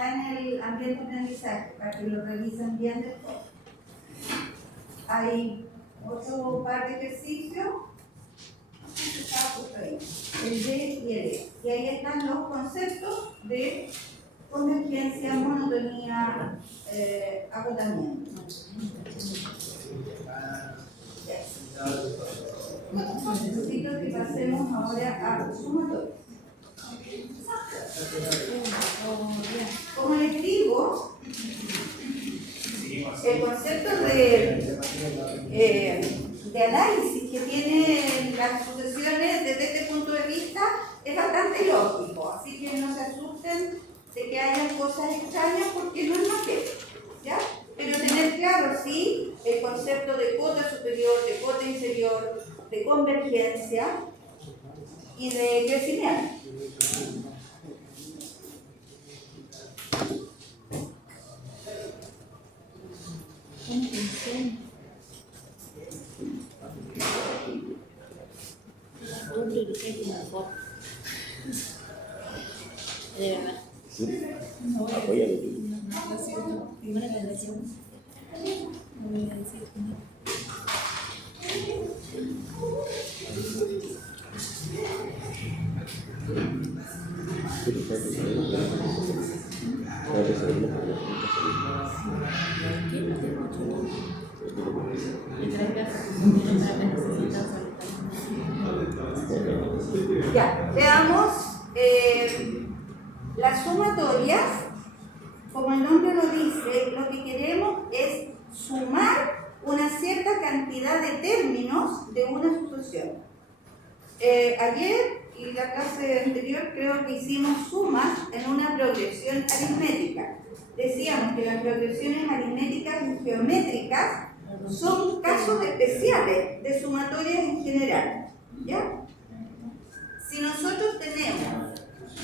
está en el ambiente de aprendizaje, para que lo revisen bien después. Hay otro par de ejercicios, el D y el E. Y ahí están los conceptos de convergencia, monotonía, agotamiento. Necesito que pasemos ahora a sumatoria. Como les digo, el concepto de análisis que tienen las sucesiones desde este punto de vista es bastante lógico, así que no se asusten de que haya cosas extrañas porque no es más que eso, ¿ya? Pero tener claro, sí, el concepto de cota superior, de cota inferior, de convergencia y de crecimiento. ¿De verdad? Sí. Apóyalo. Primera relación. No voy a decir no. Ya, veamos las sumatorias. Como el nombre lo dice, lo que queremos es sumar una cierta cantidad de términos de una sucesión. Ayer y la clase anterior creo que hicimos sumas en una progresión aritmética. Decíamos que las progresiones aritméticas y geométricas son casos especiales de sumatorias en general, ¿ya? Si nosotros tenemos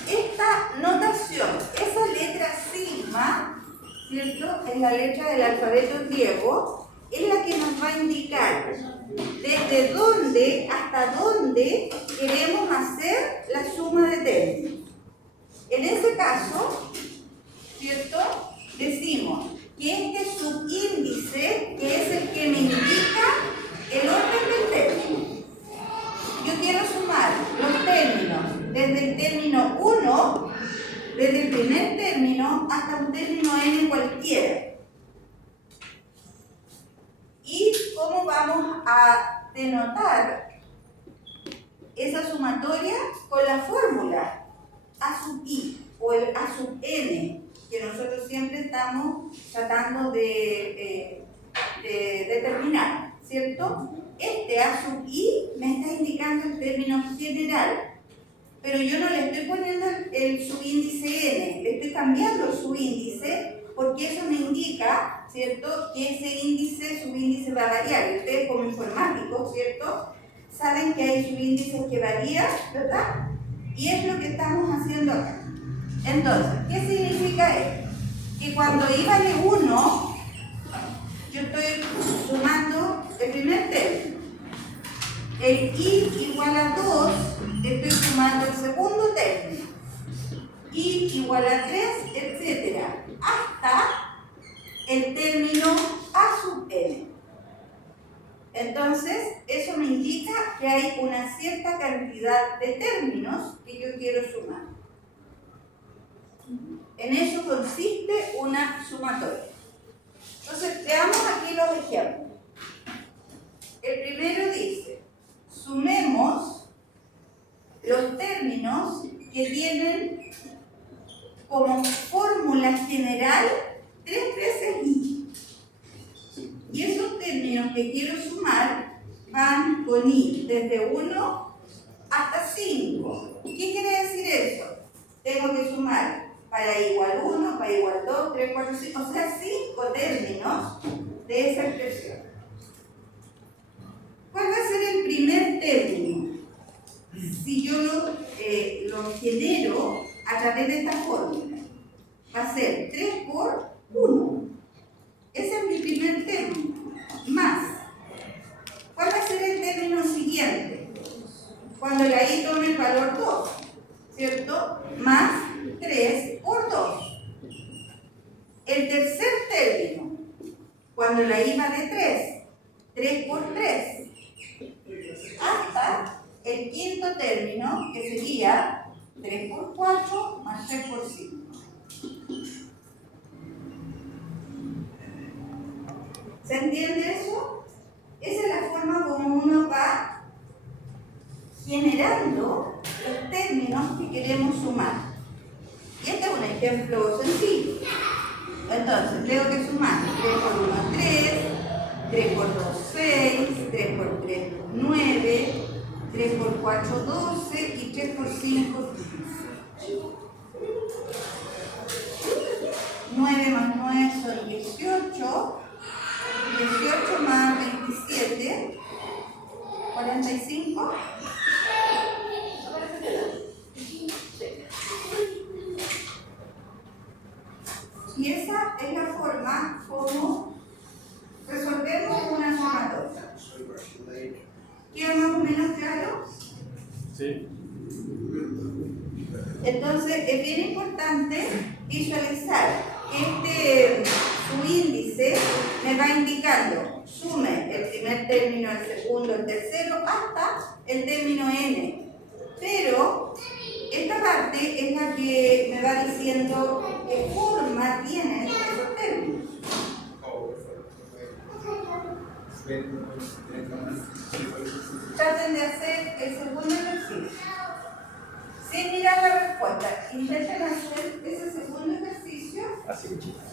esta notación, esa letra sigma, ¿cierto? Es la letra del alfabeto griego, es la que nos va a indicar desde dónde hasta dónde queremos hacer la suma de términos. En ese caso, ¿cierto? Decimos que este subíndice, que es el que me indica el orden del término. Yo quiero sumar los términos desde el término 1, desde el primer término hasta un término n cualquiera. ¿Y cómo vamos a denotar esa sumatoria? Con la fórmula A sub i o el A sub n, que nosotros siempre estamos tratando de determinar, ¿cierto? Este A sub i me está indicando el término general, pero yo no le estoy poniendo el subíndice n, le estoy cambiando el subíndice porque eso me indica, ¿cierto?, que ese subíndice va a variar. Y ustedes como informáticos, ¿cierto?, saben que hay subíndices que varían, ¿verdad? Y es lo que estamos haciendo acá. Entonces, ¿qué significa esto? Que cuando i vale 1, yo estoy sumando el primer término. El i igual a 2, estoy sumando el segundo término. I igual a 3, etc. Hasta el término A sub n. Entonces, eso me indica que hay una cierta cantidad de términos que yo quiero sumar. En eso consiste una sumatoria. Entonces, veamos aquí los ejemplos. El primero dice, sumemos los términos que tienen como fórmula general 3 veces i. Y esos términos que quiero sumar van con i desde 1 hasta 5. ¿Qué quiere decir eso? Tengo que sumar para i igual 1, para i igual 2, 3, 4, 5, o sea, 5 términos de esa expresión. ¿Cuál va a ser el primer término? Si yo lo genero a través de esta fórmula, va a ser 3 por 1. Ese es mi primer término. Más. ¿Cuál va a ser el término siguiente? Cuando la i tome el valor 2, ¿cierto? Más 3 por 2. el tercer término, cuando la I va de 3 por 3, hasta el quinto término, que sería 3 por 4 más 3 por 5. ¿Se entiende eso? Esa es la forma como uno va generando los términos que queremos sumar. Y este es un ejemplo sencillo. Entonces, tengo que sumar 3 por 1, 3, 3 por 2, 6, 3 por 3, 9, 3 por 4, 12 y 3 por 5, 15. 9 más 9 son 18. 18 más 27, 45. Y esa es la forma como resolvemos una sumatoria. ¿Queda más o menos claro? Sí. Entonces es bien importante visualizar que su índice me va indicando sume el primer término, el segundo, el tercero, hasta el término n. Pero esta parte es la que me va diciendo qué forma tienen esos términos. Traten de hacer el segundo ejercicio. Sin mirar la respuesta, intenten hacer ese segundo ejercicio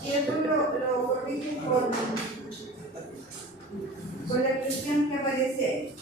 y después lo corrigen con la expresión que aparece ahí.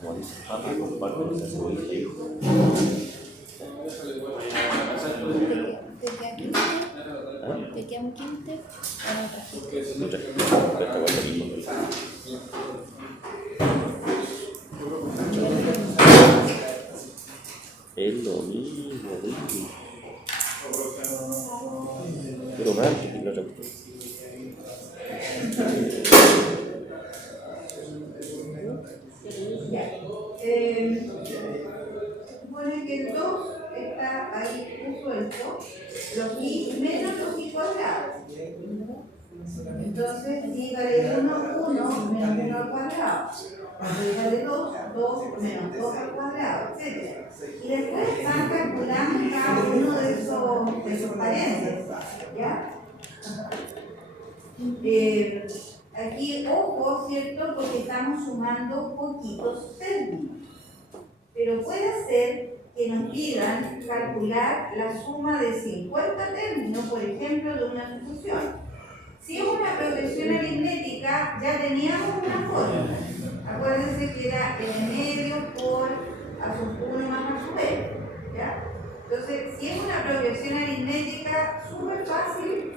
Como dice, con parte de esa cebolla y hijo. ¿Te queda un quinte o no trajiste? Muchas gracias. Esta vuelta aquí. Es lo mismo, Ricky. Pero marketing, no te Supone que el 2 está ahí resuelto, los i menos los i cuadrados. Entonces, i vale 1, 1 menos 1 al cuadrado. Entonces vale 2, 2 menos 2 al cuadrado, etc. Y después van calculando cada uno de esos paréntesis, ¿ya? Aquí, ojo, ¿cierto? Porque estamos sumando poquitos términos. Pero puede ser que nos pidan calcular la suma de 50 términos, por ejemplo, de una sucesión. Si es una progresión aritmética, ya teníamos una fórmula. Acuérdense que era n medio por a sub 1 más a sub n, ¿ya? Entonces, si es una progresión aritmética, súper fácil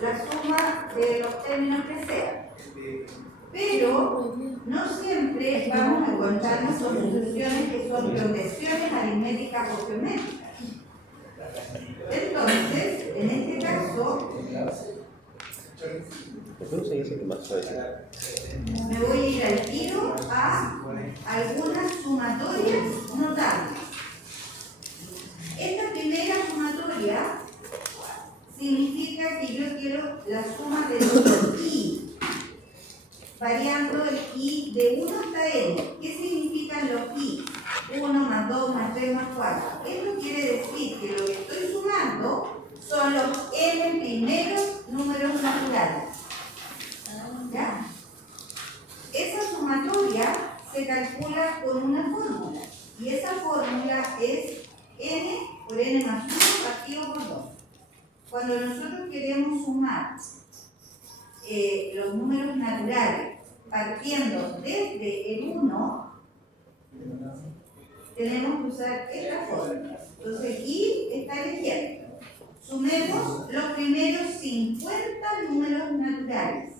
la suma de los términos que sean. Pero no siempre vamos a encontrarnos con sucesiones que son progresiones aritméticas o geométricas. Entonces, en este caso, ¿por qué no se dice que más suave? me voy a ir al tiro a algunas sumatorias notables. Esta primera sumatoria significa que yo quiero la suma de los i, variando el i de 1 hasta n. ¿Qué significan los i? 1 más 2 más 3 más 4. Esto quiere decir que lo que estoy sumando son los n primeros números naturales. ¿Ya? Esa sumatoria se calcula con una fórmula. Y esa fórmula es n por n más 1 partido por 2. Cuando nosotros queremos sumar los números naturales partiendo desde el 1, tenemos que usar esta fórmula. Entonces aquí está el ejemplo. Sumemos los primeros 50 números naturales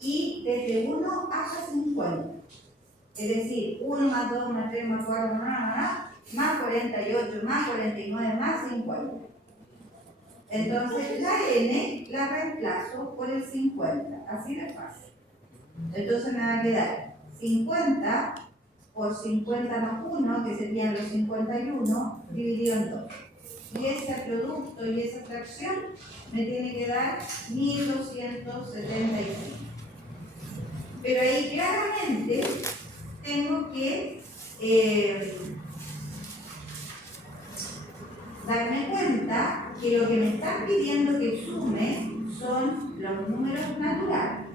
y desde 1 hasta 50. Es decir, 1 más 2 más 3 más 4 más 48 más 49 más 50. Entonces la n la reemplazo por el 50, así de fácil. Entonces me va a quedar 50 por 50 más 1, que serían los 51, dividido en 2. Y ese producto y esa fracción me tiene que dar 1275. Pero ahí claramente tengo que darme cuenta que lo que me están pidiendo que sume son los números naturales.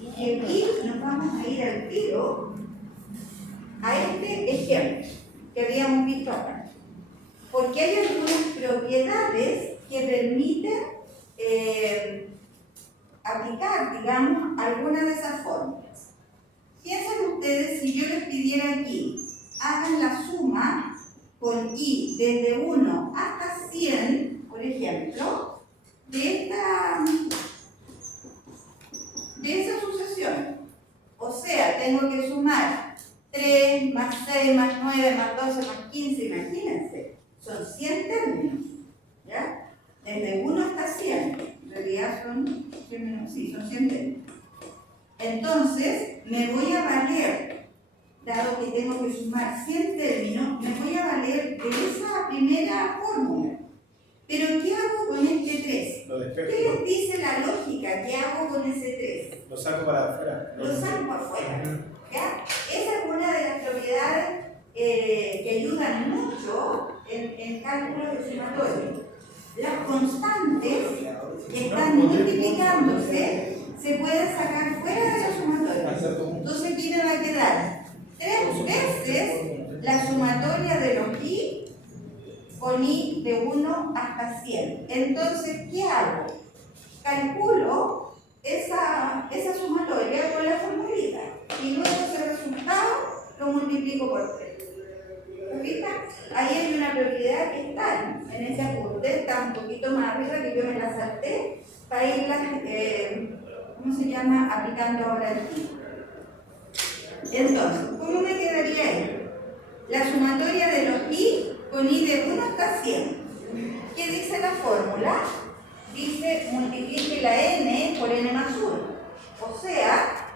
Y aquí nos vamos a ir al tiro a este ejemplo que habíamos visto acá. Porque hay algunas propiedades que permiten aplicar, digamos, algunas de esas fórmulas. Piensen ustedes si yo les pidiera aquí, hagan la suma con i desde 1 hasta 100, por ejemplo, de esa sucesión. O sea, tengo que sumar 3 más 6 más 9 más 12 más 15, imagínense, son 100 términos, ¿ya? Desde 1 hasta 100, en realidad son 100 términos. Entonces, me voy a valer, dado que tengo que sumar 100 términos, me voy a valer de esa primera fórmula. Pero, ¿qué hago con este 3? Lo despejo. ¿Qué les dice la lógica? ¿Qué hago con ese 3? Lo saco para afuera. Lo saco afuera, ¿ya? Esa es una de las propiedades que ayudan mucho en cálculos de sumatorio. Las constantes que están multiplicándose se pueden sacar fuera de la sumatoria. da 100. Entonces, ¿qué hago? Calculo esa sumatoria con la formulita y luego ese resultado lo multiplico por 3. ¿Lo fijas? Ahí hay una propiedad que está en ese apunte, está un poquito más arriba que yo me la salté para irla, ¿cómo se llama? Aplicando ahora aquí. Entonces, ¿cómo me quedaría ahí? La sumatoria de los i con i de 1 hasta 100. ¿Qué dice la fórmula? Dice multiplique la n por n más 1. O sea,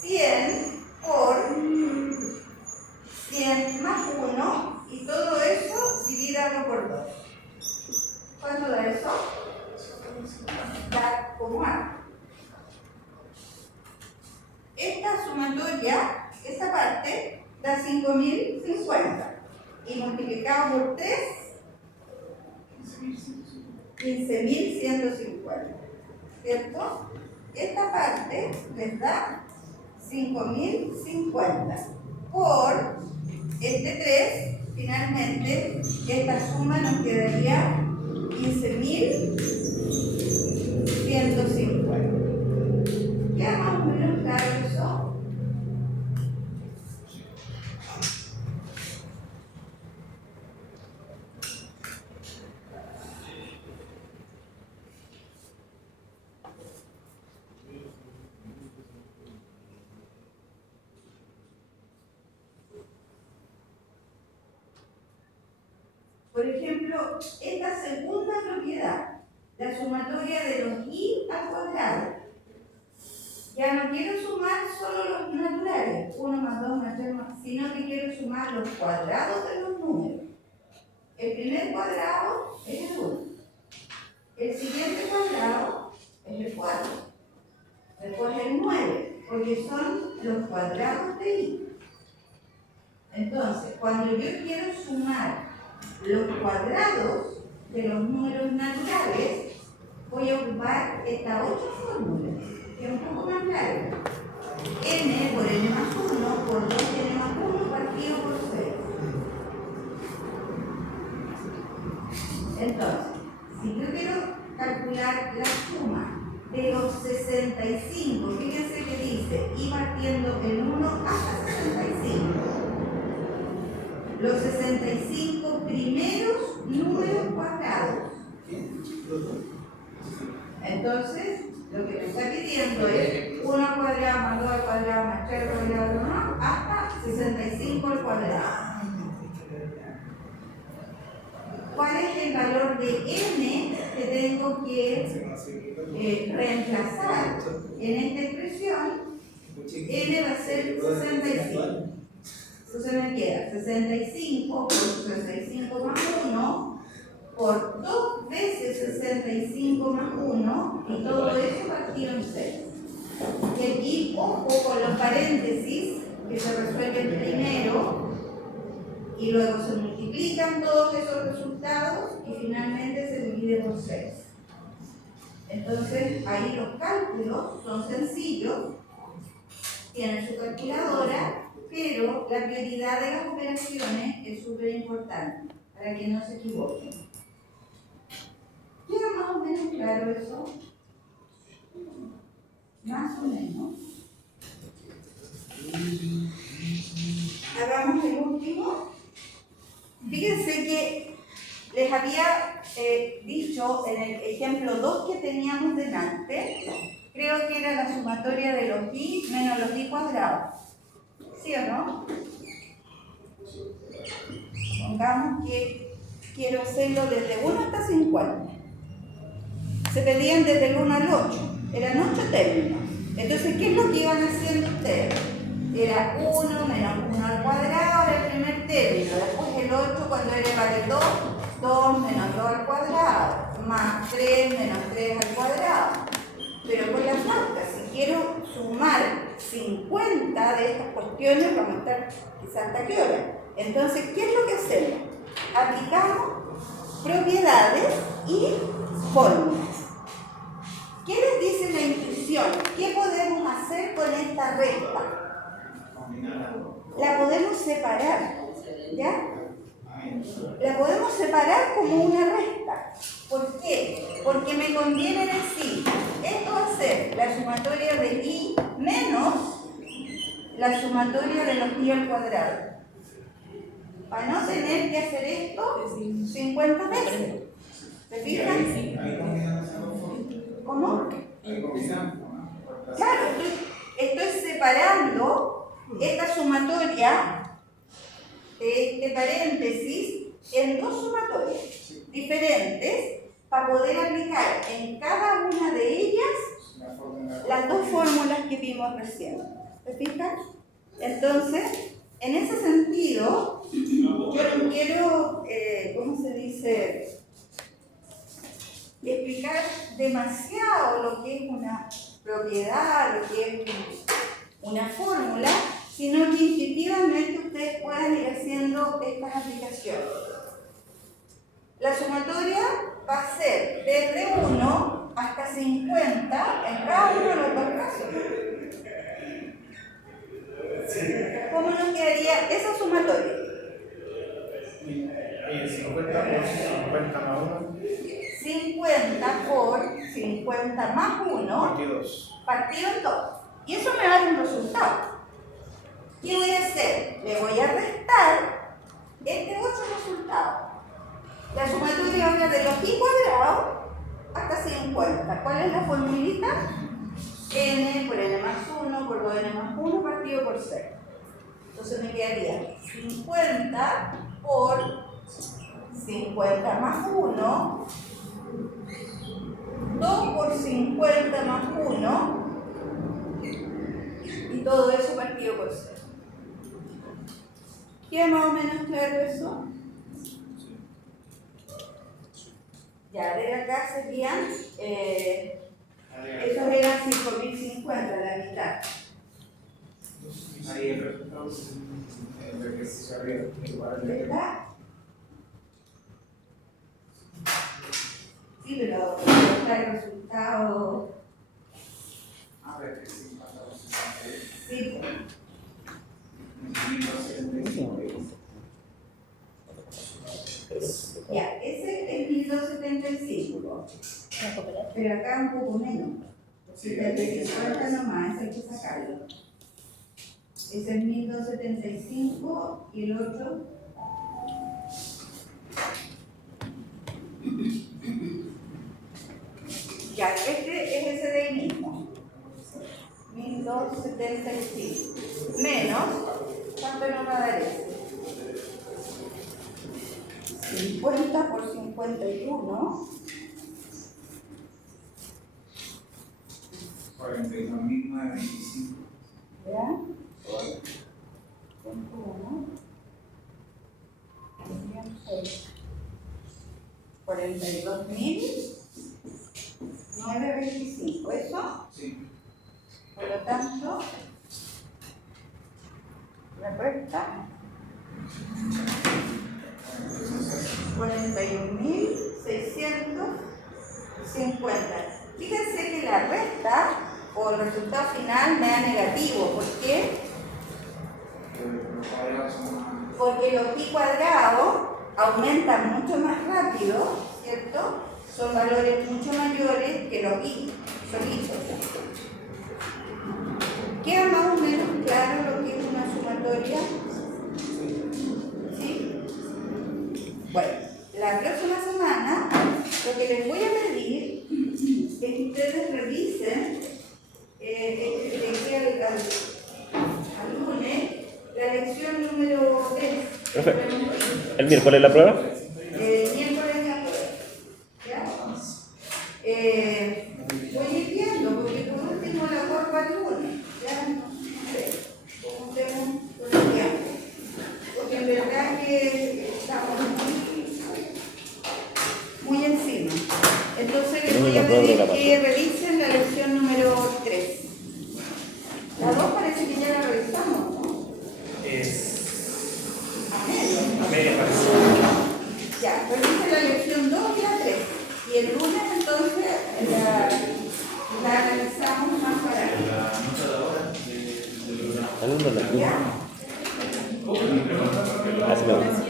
100 por 100 más 1 y todo eso divídalo por 2. ¿Cuánto da eso? Da como A. Esta sumatoria, esta parte, da 5050 y multiplicado por 3, 15.150, ¿cierto? Esta parte les da 5.050 por este 3, finalmente esta suma nos quedaría 15.150. ¿Ya más o menos claro eso? Por ejemplo, esta segunda propiedad, la sumatoria de los i al cuadrado. Ya no quiero sumar solo los naturales, 1 más 2 más 3 más, sino que quiero sumar los cuadrados de los números. El primer cuadrado es el 1. El siguiente cuadrado es el 4. Después el 9, porque son los cuadrados de i. Entonces, cuando yo quiero sumar los cuadrados de los números naturales, voy a ocupar estas 8 fórmulas, que es un poco más larga. N por n más 1 por 2n más 1 partido por 6. Entonces, si yo quiero calcular la suma de los 65, fíjense que dice i partiendo el 1 hasta 65. Los 65 primeros números cuadrados. Entonces, lo que me está pidiendo es 1 al cuadrado más 2 al cuadrado más 3 al cuadrado ¿no? Hasta 65 al cuadrado. ¿Cuál es el valor de n que tengo que reemplazar en esta expresión? N va a ser 65. Entonces me queda 65 por 65 más 1 por 2 veces 65 más 1 y todo eso partido en 6. Y aquí, ojo con los paréntesis que se resuelven primero y luego se multiplican todos esos resultados y finalmente se divide por 6. Entonces ahí los cálculos son sencillos, tienen su calculadora, pero la prioridad de las operaciones es súper importante para que no se equivoquen. ¿Queda más o menos claro eso? Más o menos. Hagamos el último. Fíjense que les había dicho en el ejemplo 2 que teníamos delante, creo que era la sumatoria de los i menos los i cuadrados. ¿Sí o no? Pongamos que quiero hacerlo desde 1 hasta 50. Se pedían desde el 1 al 8. Eran 8 términos. Entonces, ¿qué es lo que iban haciendo ustedes? Era 1 menos 1 al cuadrado, era el primer término. Después el 8 cuando era igual a 2, 2 menos 2 al cuadrado, más 3 menos 3 al cuadrado. Pero con las marcas, si quiero sumar 50 de estas cuestiones, vamos a estar quizás hasta qué hora. Entonces, ¿qué es lo que hacemos? Aplicamos propiedades y fórmulas. ¿Qué les dice la intuición? ¿Qué podemos hacer con esta recta? La podemos separar, ¿ya? la podemos separar como una resta. ¿Por qué? Porque me conviene decir, esto va a ser la sumatoria de i menos la sumatoria de los i al cuadrado. Para no tener que hacer esto 50 veces. ¿Se fijan? ¿Cómo? Claro, estoy separando esta sumatoria de este paréntesis en dos sumatorias diferentes para poder aplicar en cada una de ellas las dos fórmulas que vimos recién. ¿Se fijan? Entonces, en ese sentido, yo no quiero, ¿cómo se dice?, explicar demasiado lo que es una propiedad, lo que es una fórmula, sino que intuitivamente ustedes puedan ir haciendo estas aplicaciones. La sumatoria va a ser desde 1 hasta 50 en cada uno de los dos casos. ¿Cómo nos quedaría esa sumatoria? 50 por 50 más 1. 50 por 50 más 1 partido en 2. Y eso me va a dar un resultado. ¿Qué voy a hacer? Le voy a restar este otro resultado. La sumatoria ahora de los i cuadrados hasta 50. ¿Cuál es la formulita? N por n más 1 por 2n más 1 partido por 6. Entonces me quedaría 50 por 50 más 1, 2 por 50 más 1, y todo eso partido por 6. ¿Queda más o menos claro eso? Ya, de acá serían, esos eran 5050, la mitad. Ahí el resultado el ejercicio arriba igual. ¿Verdad? Sí, pero está el resultado. A ver, que sí, pasamos. Sí. Ya, ese es 1275. Pero acá un poco menos. Desde 50 nomás, hay que sacarlo. Ese es 1275 y el otro. Ya, este es ese de ahí mismo. 1275. Menos, ¿cuánto nos va a dar ese? 50 por 51. 42.925. ¿Ya? 51. 42.925. ¿Eso? Sí. Por lo tanto, la resta 41.650. Fíjense que la resta o el resultado final me da negativo. ¿Por qué? Porque los pi cuadrados aumentan mucho más rápido, ¿cierto? Son valores mucho mayores que los i solitos. ¿Queda más o menos claro lo que es una sumatoria? ¿Sí? Bueno, la próxima semana lo que les voy a pedir es que ustedes revisen al lunes la lección número 3. Perfecto. ¿El miércoles la prueba? Miércoles la prueba. ¿Ya? Voy a ir viendo, porque por último la curva el lunes. ¿Ya? No sé, como tenemos todo el tiempo. Porque en verdad que estamos muy encima. Entonces les voy a pedir que revisen la lección número 3. La 2 parece que ya la revisamos, ¿no? Es A medio. a media parece. Ya, revisen la lección 2 y la 3. Y el lunes entonces la analizamos más para Alumno, ¿Ya? Así me gusta.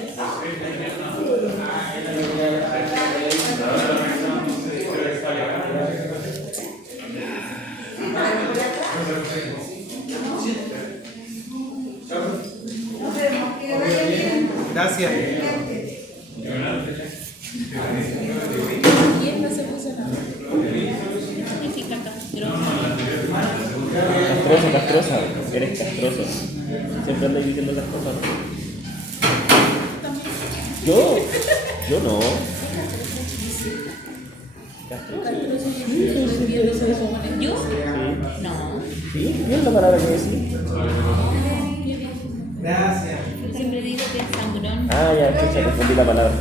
Nos vemos, que le vaya bien. Gracias. ¿Quién no se puso nada? ¿Qué significa castroso? Castroso, castrosa. Eres castroso. Siempre andas diciendo esas cosas. Yo no. ¿Castroso? ¿Yo? No. Sí, es la palabra que decís. Gracias. Yo siempre digo que es sangrón. Ah, ya, chucha, confundí la palabra.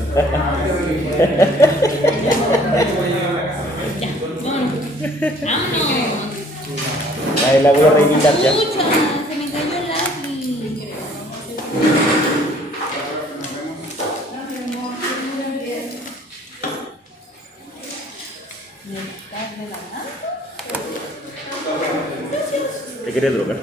Ya, vámonos. ¡Vámonos! Ahí la voy a reivindicar ya. ¡Escucha! Se me cayó el lápiz. ¿Me estás relajando? ¿Te quieres drogar?